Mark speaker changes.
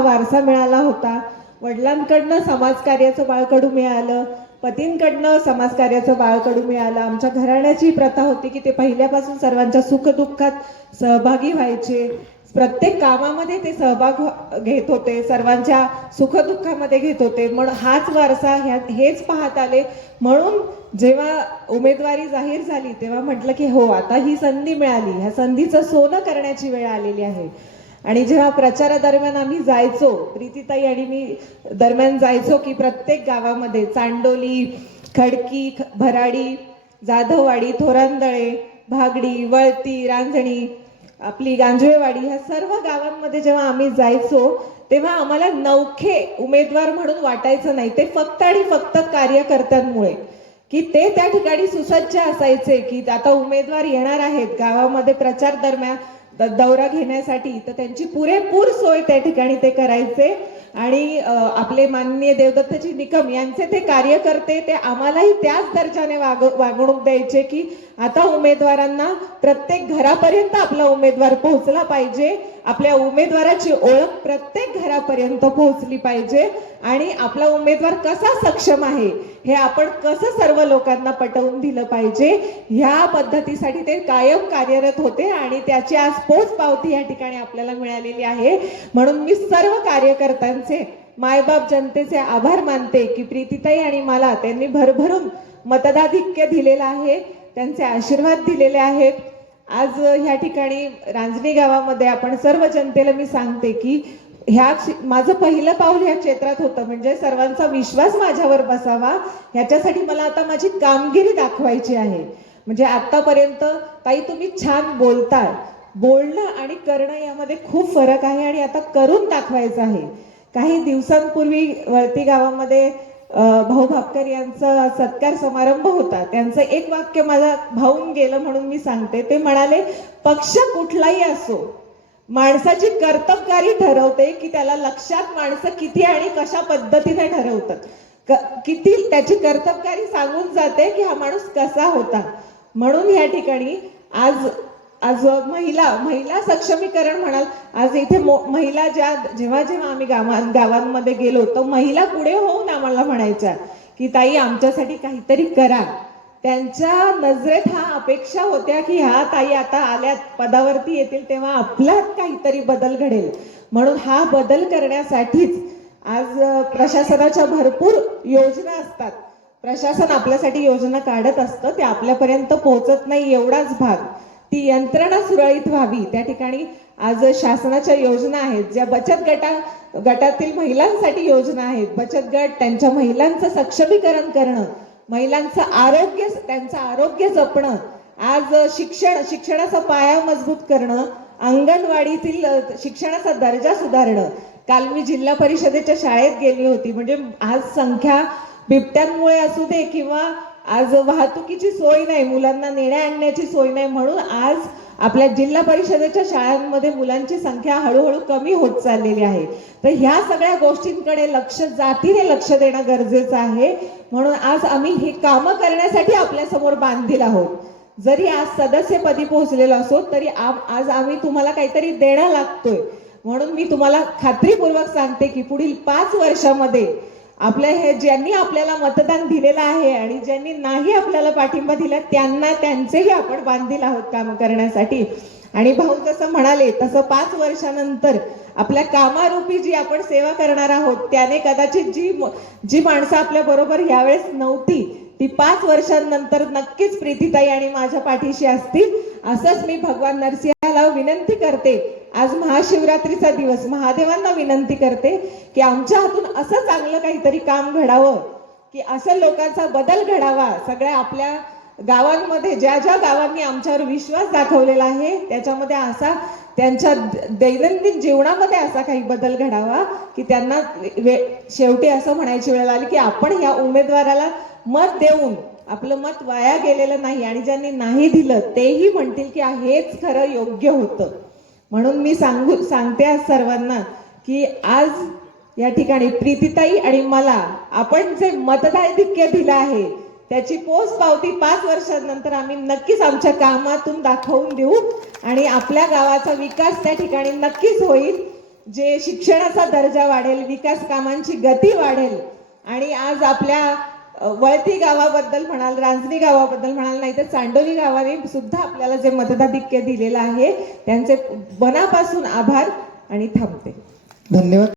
Speaker 1: हा वारसा मिळाला होता. वडिलांकडनं समाजकार्याचं बाळकडू मिळालं. पतींकडनं समाजकार्याचं बाळकडू मिळालं. आमच्या घराण्याची प्रथा होती की ते पहिल्यापासून सर्वांच्या सुखदुःखात सहभागी व्हायचे. प्रत्येक कामामध्ये ते सहभाग घेत होते. सर्वांच्या सुखदुःखामध्ये घेत होते. म्हणून हाच वारसा ह्या हेच पाहत आले. म्हणून जेव्हा उमेदवारी जाहीर झाली तेव्हा म्हटलं की हो आता ही संधी मिळाली. ह्या संधीचं सोनं करण्याची वेळ आलेली आहे. आणि जेव्हा प्रचारादरम्यान आम्ही जायचो प्रीतीताई आणि मी दरम्यान जायचो की प्रत्येक गावामध्ये चांडोली खडकी भराडी जाधववाडी थोरांदळे भागडी वळती रांजणी आपली गांजवेवाडी ह्या सर्व गावांमध्ये जेव्हा आम्ही जायचो तेव्हा आम्हाला नौखे उमेदवार म्हणून वाटायचं नाही. ते फक्त आणि फक्त कार्यकर्त्यांमुळे. की ते त्या ठिकाणी सुसज्ज असायचे की आता उमेदवार येणार आहेत. गावामध्ये प्रचार दरम्यान दौरा घेण्यासाठी. तर त्यांची पुरेपूर सोय त्या ठिकाणी ते करायचे. आणि आपले माननीय देवदत्तजी निकम यांचे ते कार्यकर्ते ते आम्हालाही त्याच दर्जाने वाग वागणूक द्यायचे की आता उमेदवारांना प्रत्येक घरापर्यंत आपला उमेदवार पोहोचला पाहिजे. आपल्या उमेदवाराची ओळख प्रत्येक घरापर्यंत पोहोचली पाहिजे. आणि आपला उमेदवार कसा सक्षम आहे? हे आपण कसं सर्व लोकांना पटवून दिलं पाहिजे? ह्या पद्धतीसाठी ते कायम कार्यरत होते आणि त्याची आज पोच पावती या ठिकाणी आपल्याला मिळालेली आहे. म्हणून मी सर्व कार्यकर्त्यांचे मायबाप जनतेचे आभार मानते की प्रीतीताई आणि मला त्यांनी भरभरून मतदाधिक्य दिलेलं आहे त्यांचे आशीर्वाद दिलेले आहेत. आज ह्या ठिकाणी रांजणी गावामध्ये आपण सर्व जनतेला मी सांगते की ह्या माझं पहिलं पाऊल ह्या क्षेत्रात होतं. म्हणजे सर्वांचा विश्वास माझ्यावर बसावा ह्याच्यासाठी मला आता माझी कामगिरी दाखवायची आहे. म्हणजे आतापर्यंत ताई तुम्ही छान बोलताय. बोलणं आणि करणं यामध्ये खूप फरक आहे आणि आता करून दाखवायचं आहे. काही दिवसांपूर्वी वळती गावामध्ये भाऊ भापकर यांचा सत्कार समारंभ होता. त्यांचं एक वाक्य माझा भाऊन गेलं म्हणून मी सांगते. ते म्हणाले पक्ष कुठलाही असो माणसाची कर्तबकारी ठरवते की त्याला लक्षात माणसं किती आणि कशा पद्धतीने ठरवतात. किती त्याची कर्तबकारी सांगून जाते की हा माणूस कसा होता. म्हणून या ठिकाणी आज आज महिला महिला सक्षमीकरण म्हणाल आज इथे महिला ज्या जेव्हा जेव्हा आम्ही गावा गावांमध्ये गेलो तर महिला पुढे होऊन आम्हाला म्हणायच्या की ताई आमच्यासाठी काहीतरी करा. त्यांच्या नजरेत हा अपेक्षा होत्या की ह्या ताई आता आल्यात पदावरती येतील तेव्हा आपल्यात काहीतरी बदल घडेल. म्हणून हा बदल करण्यासाठीच आज प्रशासनाच्या भरपूर योजना असतात. प्रशासन आपल्यासाठी योजना काढत असतं. ते आपल्यापर्यंत पोहोचत नाही एवढाच भाग. ती यंत्रणा सुरळीत व्हावी. त्या ठिकाणी आज शासनाच्या योजना आहेत. ज्या बचत गटा गटातील महिलांसाठी योजना आहेत. बचत गट त्यांच्या महिलांचं सक्षमीकरण करणं महिलांचं आरोग्य त्यांचं आरोग्य जपणं आज शिक्षण शिक्षणाचा पाया मजबूत करणं अंगणवाडीतील शिक्षणाचा दर्जा सुधारणं. काल मी जिल्हा परिषदेच्या शाळेत गेली होती. म्हणजे आज संख्या बिबट्यांमुळे असू दे किंवा आज वाहतुकीची सोय नाही मुलांना नेण्या आणण्याची सोय नाही म्हणून आज आपल्या जिल्हा परिषदेच्या शाळांमध्ये मुलांची संख्या हळूहळू कमी होत चाललेली आहे. तर ह्या सगळ्या गोष्टींकडे लक्ष जातीने लक्ष देणं गरजेचं आहे. म्हणून आज आम्ही ही कामं करण्यासाठी आपल्यासमोर बांधील आहोत. जरी आज सदस्यपदी पोहोचलेलो असो तरी आज आम्ही तुम्हाला काहीतरी देणं लागतोय. म्हणून मी तुम्हाला खात्रीपूर्वक सांगते की पुढील पाच वर्षामध्ये आपल्या हे ज्यांनी आपल्याला मतदान दिलेलं आहे आणि ज्यांनी नाही आपल्याला पाठिंबा दिला त्यांना त्यांचेही आपण बांधील आहोत काम करण्यासाठी. आणि भाऊ जसं म्हणाले तसं पाच वर्षानंतर आपल्या कामारूपी जी आपण सेवा करणार आहोत त्याने कदाचित जी जी माणसं आपल्या बरोबर यावेळेस नव्हती ती पाच वर्षांनंतर नक्कीच प्रीतीताई आणि माझ्या पाठीशी असतील असंच मी भगवान नरसिंहाला विनंती करते. आज महाशिवरात्रीचा दिवस. महादेवांना विनंती करते की आमच्या हातून असं चांगलं काहीतरी काम घडावं की असं लोकांचा बदल घडावा. सगळ्या आपल्या गावांमध्ये ज्या ज्या गावांनी आमच्यावर विश्वास दाखवलेला आहे त्याच्यामध्ये असा त्यांच्या दैनंदिन जीवनामध्ये असा काही बदल घडावा की त्यांना वे- शेवटी असं म्हणायची वेळ आली की आपण या उमेदवाराला मत देऊन आपलं मत वाया गेलेलं नाही आणि ज्यांनी नाही दिलं तेही म्हणतील की हेच खरं योग्य होतं. म्हणून मी सांगू सांगते आज सर्वांना की आज या ठिकाणी प्रीतीताई आणि मला आपण जे मतदाधिक्य दिलं आहे त्याची पोच पावती पाच वर्षांनंतर आम्ही नक्कीच आमच्या कामातून दाखवून देऊ आणि आपल्या गावाचा विकास त्या ठिकाणी नक्कीच होईल. जे शिक्षणाचा दर्जा वाढेल विकास कामांची गती वाढेल आणि आज आपल्या वळती गावाबद्दल म्हणाल रांजणी गावाबद्दल म्हणाल नाही तर चांडोली गावाने सुद्धा आपल्याला जे मतदाधिक्य दिलेलं आहे त्यांचे मनापासून आभार आणि थांबते.
Speaker 2: धन्यवाद.